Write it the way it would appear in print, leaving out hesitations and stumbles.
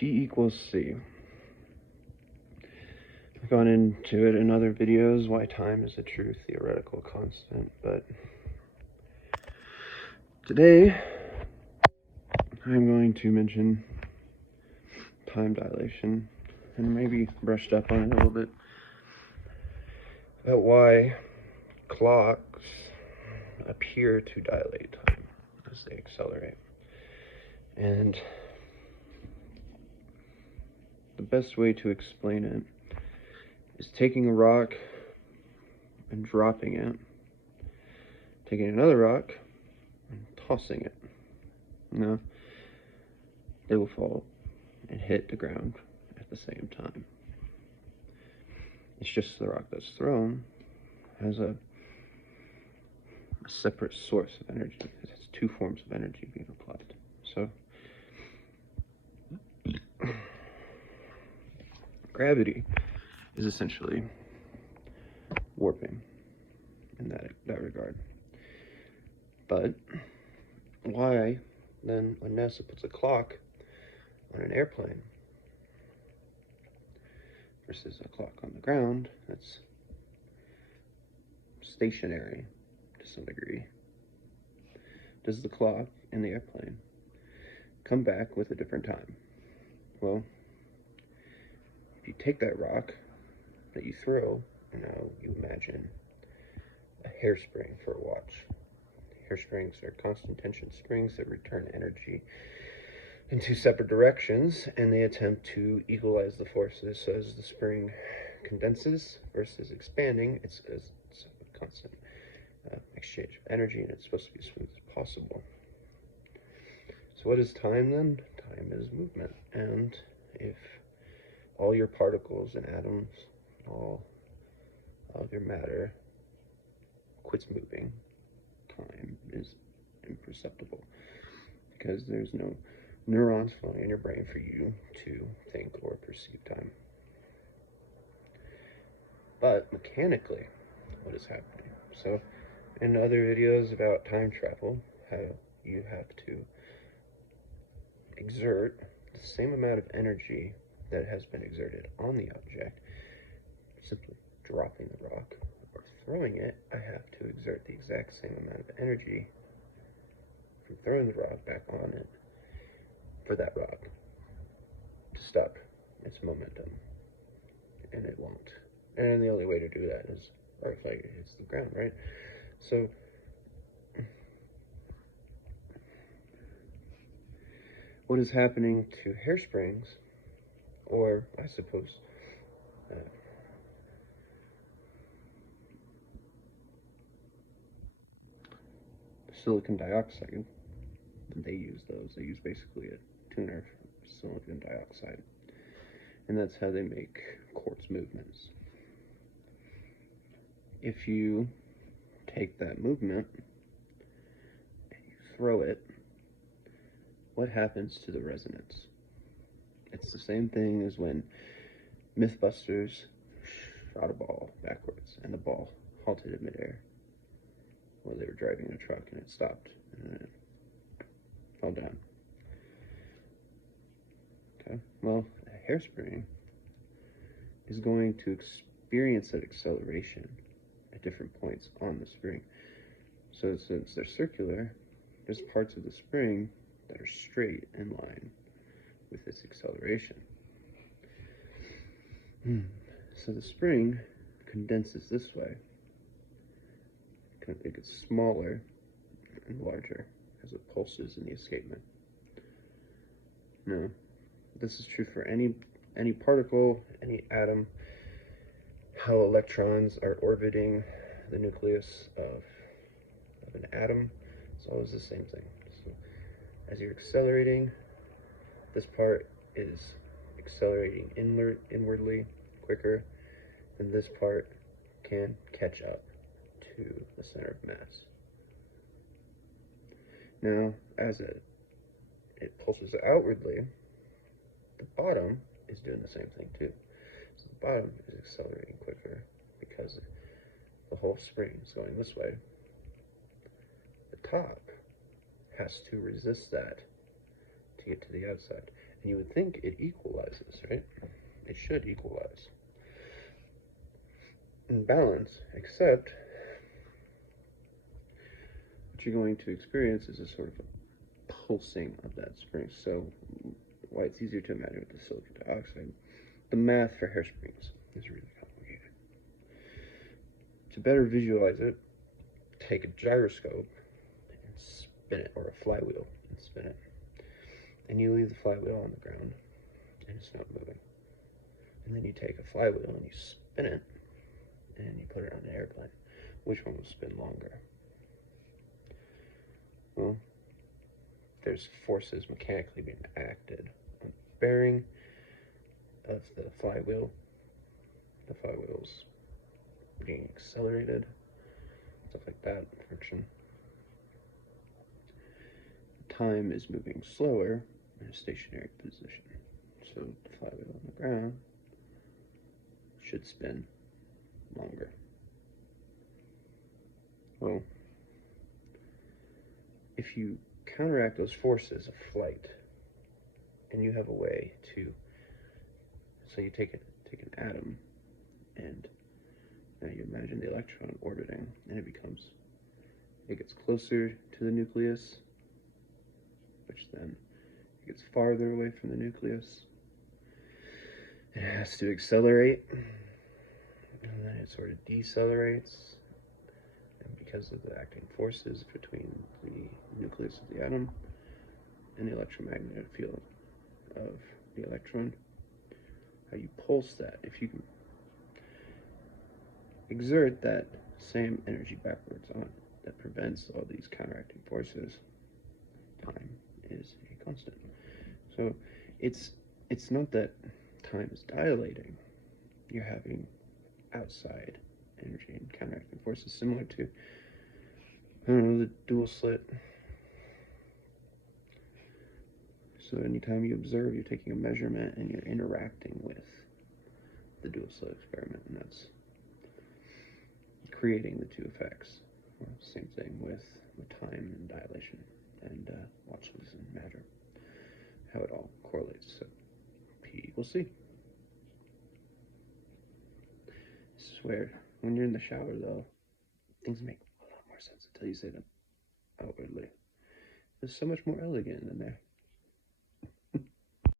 T equals C. I've gone into it in other videos, why time is a true theoretical constant, but today I'm going to mention time dilation and maybe brushed up on it a little bit about why clocks appear to dilate time as they accelerate. And the best way to explain it is taking a rock and dropping it, taking another rock and tossing it. Now, they will fall and hit the ground at the same time. It's just the rock that's thrown has a separate source of energy. It has two forms of energy being applied. So, gravity is essentially warping in that regard. But why then, when NASA puts a clock on an airplane versus a clock on the ground that's stationary to some degree, does the clock in the airplane come back with a different time? Well, if you take that rock that you throw, and now you imagine a hairspring for a watch. Hairsprings are constant tension springs that return energy in two separate directions, and they attempt to equalize the forces. So as the spring condenses versus expanding, it's a constant exchange of energy, and it's supposed to be as smooth as possible. So what is time then? Time is movement. And if all your particles and atoms, all of your matter quits moving, time is imperceptible because there's no neurons flowing in your brain for you to think or perceive time. But mechanically, what is happening? So in other videos about time travel, how you have to exert the same amount of energy that has been exerted on the object, simply dropping the rock or throwing it, I have to exert the exact same amount of energy from throwing the rock back on it for that rock to stop its momentum, and it won't. And the only way to do that is, or if it hits the ground, right? So what is happening to hairsprings, or I suppose silicon dioxide, they use basically a tuner for silicon dioxide, and that's how they make quartz movements. If you take that movement and you throw it, what happens to the resonance? It's the same thing as when Mythbusters shot a ball backwards and the ball halted in midair. Well, they were driving a truck and it stopped and then it fell down. Okay, well, a hairspring is going to experience that acceleration at different points on the spring. So since they're circular, there's parts of the spring that are straight in line with this acceleration. So the spring condenses this way. It gets smaller and larger as it pulses in the escapement. Now, this is true for any particle, any atom. How electrons are orbiting the nucleus of an atom, it's always the same thing. So as you're accelerating, this part is accelerating inwardly quicker, and this part can catch up to the center of mass. Now, as it pulses outwardly, the bottom is doing the same thing too. So the bottom is accelerating quicker because the whole spring is going this way. The top has to resist that to get to the outside. And you would think it equalizes, right? It should equalize in balance, except what you're going to experience is a sort of a pulsing of that spring. So why it's easier to imagine with the silicon dioxide. The math for hairsprings is really complicated. To better visualize it, take a gyroscope and spin it, or a flywheel and spin it. And you leave the flywheel on the ground and it's not moving. And then you take a flywheel and you spin it and you put it on an airplane. Which one will spin longer? Well, there's forces mechanically being acted on the bearing of the flywheel. The flywheel's being accelerated, stuff like that, friction. Time is moving slower in a stationary position. So the flywheel on the ground should spin longer. Well, if you counteract those forces of flight, and you have a way to, so you take an atom, and now you imagine the electron orbiting, and it gets closer to the nucleus, which then it gets farther away from the nucleus. It has to accelerate, and then it sort of decelerates, and because of the acting forces between the nucleus of the atom and the electromagnetic field of the electron, how you pulse that, if you can exert that same energy backwards on it, that prevents all these counteracting forces, time is a constant. So it's not that time is dilating. You're having outside energy and counteracting forces similar to, I don't know, the dual slit. So anytime you observe, you're taking a measurement and you're interacting with the dual slit experiment, and that's creating the two effects. Well, same thing with time and dilation, and watch, listen, matter, how it all correlates. So P equals C. This is where, when you're in the shower though, things make a lot more sense until you say them outwardly. It's so much more elegant in there.